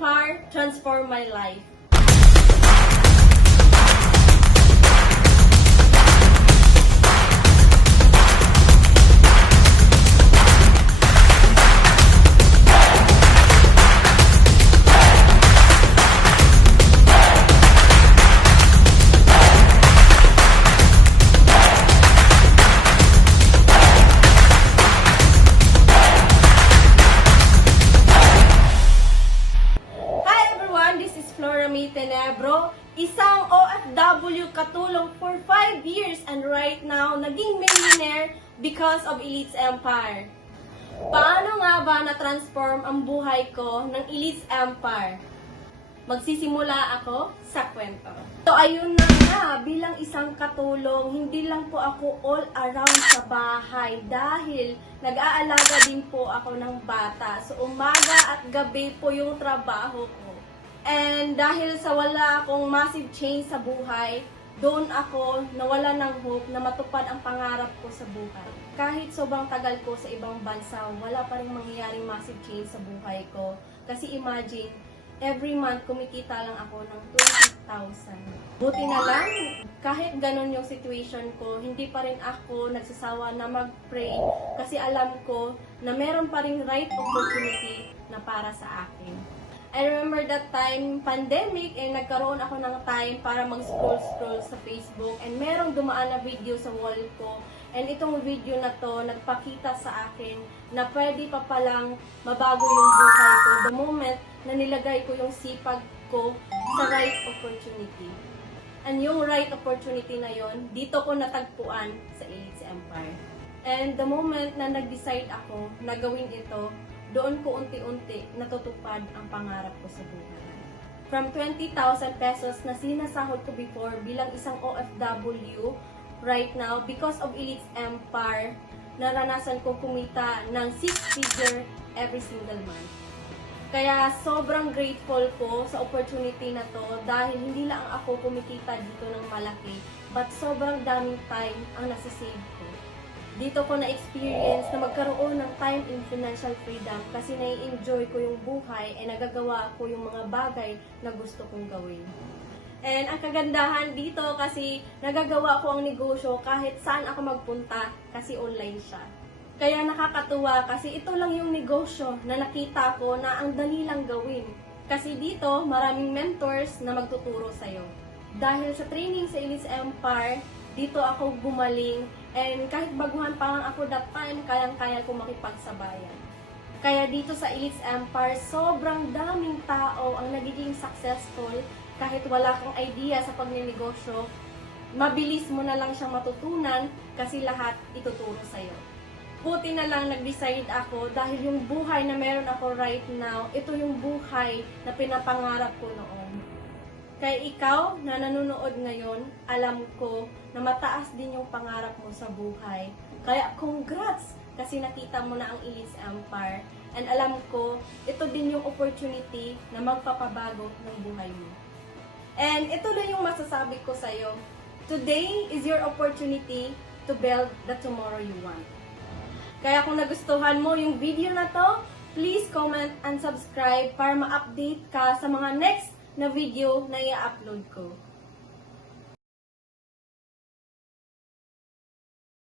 Empire transformed my life. Tenebro, isang OFW katulong for 5 years and right now, naging millionaire because of Elites Empire. Paano nga ba na-transform ang buhay ko ng Elites Empire? Magsisimula ako sa kwento. So ayun na nga, bilang isang katulong, hindi lang po ako all around sa bahay dahil nag-aalaga din po ako ng bata. So umaga at gabi po yung trabaho ko. And dahil sa wala akong massive change sa buhay, doon ako nawala ng hope na matupad ang pangarap ko sa buhay. Kahit sobrang tagal ko sa ibang bansa, wala pa rin mangyayaring massive change sa buhay ko. Kasi imagine, every month kumikita lang ako ng 20,000. Buti na lang, kahit ganun yung situation ko, hindi pa rin ako nagsasawa na mag-pray kasi alam ko na meron pa rin right opportunity na para sa akin. I remember that time, pandemic, nagkaroon ako ng time para mag-scroll sa Facebook and merong dumaan na video sa wall ko. And itong video na to, nagpakita sa akin na pwede pa palang mabago yung buhay ko the moment na nilagay ko yung sipag ko sa right opportunity. And yung right opportunity na yon, dito ko natagpuan sa Elites Empire. And the moment na nag-decide ako na gawin ito, doon ko unti-unti natutupad ang pangarap ko sa buhay. From 20,000 pesos na sinasahod ko before bilang isang OFW, right now, because of Elites Empire, naranasan kong kumita ng 6-figure every single month. Kaya sobrang grateful ko sa opportunity na to dahil hindi lang ako kumikita dito ng malaki, but sobrang daming time ang nasasave ko. Dito ko na-experience na magkaroon ng time in financial freedom kasi nai-enjoy ko yung buhay at nagagawa ko yung mga bagay na gusto kong gawin. And ang kagandahan dito kasi nagagawa ko ang negosyo kahit saan ako magpunta kasi online siya. Kaya nakakatuwa kasi ito lang yung negosyo na nakita ko na ang dali lang gawin. Kasi dito maraming mentors na magtuturo sa'yo. Dahil sa training sa Elites Empire, dito ako gumaling and kahit baguhan pa lang ako that time, kayang-kaya ko makipagsabayan. Kaya dito sa Elites Empire, sobrang daming tao ang nagiging successful kahit wala kang idea sa pagnenegosyo. Mabilis mo na lang siyang matutunan kasi lahat ituturo sa'yo. Buti na lang nag-decide ako dahil yung buhay na meron ako right now, ito yung buhay na pinapangarap ko noon. Kaya ikaw na nanonood ngayon, alam ko na mataas din yung pangarap mo sa buhay. Kaya congrats! Kasi nakita mo na ang Elites Empire. And alam ko, ito din yung opportunity na magpapabago ng buhay mo. And ito din yung masasabi ko sa'yo. Today is your opportunity to build the tomorrow you want. Kaya kung nagustuhan mo yung video na to, please comment and subscribe para ma-update ka sa mga next na video na i-upload ko.